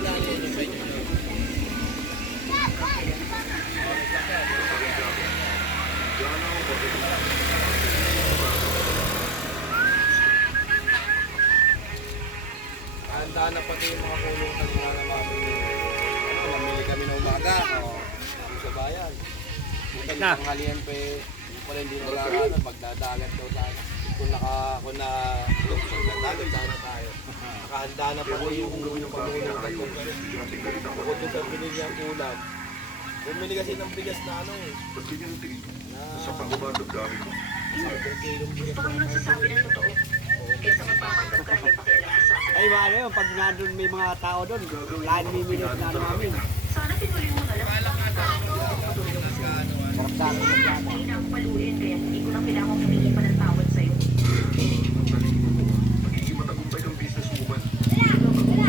Handa na pati yung mga kulong kanina na namin. Ano, namili kami ng umaga. Oh, dito sa bayan. Bukan Na. yung tanghalian pa eh. Yung pala hindi ano, magdadagat daw sana. Kung naka, kung na, kung tayo. Nakahanda na pala yung yung pamulutan ko. Bukod dun sa binili niyang ulam. Bumili kasi ng bigas na ano eh. Na, Sa isang kilong bigas Gusto ko yung nagsasabi ng totoo. Kaysa magpapanggap ka, akin. Ay, wala yun. Pag nandun may mga tao doon, lahat mimilis na ano namin. Sana tinuloy mo na lang. Sarap sa akin